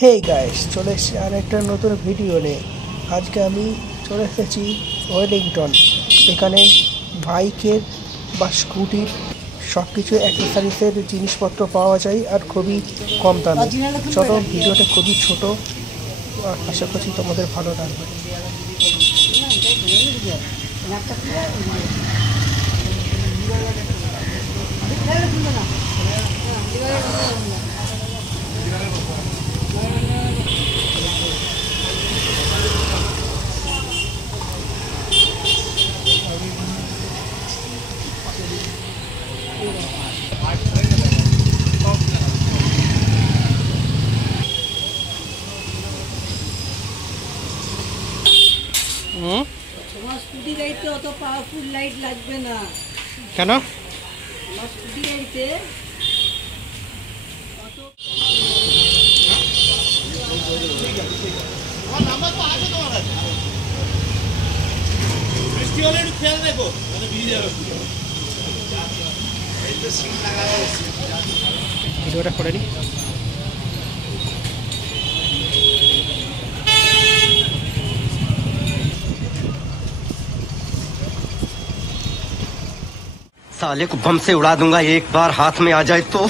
Hey guys, চলে এসেছি আর একটা নতুন ভিডিও নিয়ে। আজকে আমি চলে এসেছি ওয়েলিংটন। এখানে বাইকের বা স্কুটির সব কিছু অ্যাক্সেসরিজের জিনিসপত্র পাওয়া যায় আর খুবই কম দামে। চলো, ভিডিওটা খুবই ছোট, আর আশা করছি তোমাদের ভালো লাগবে। তোমার স্কুটি গাড়িতে অত পাওয়ারফুল লাইট লাগবে না। কেন? তোমার স্কুটি গাড়িতে অত ভিডিওটা করে নি। साले को बम से उड़ा दूंगा एक बार हाथ में आ जाए तो।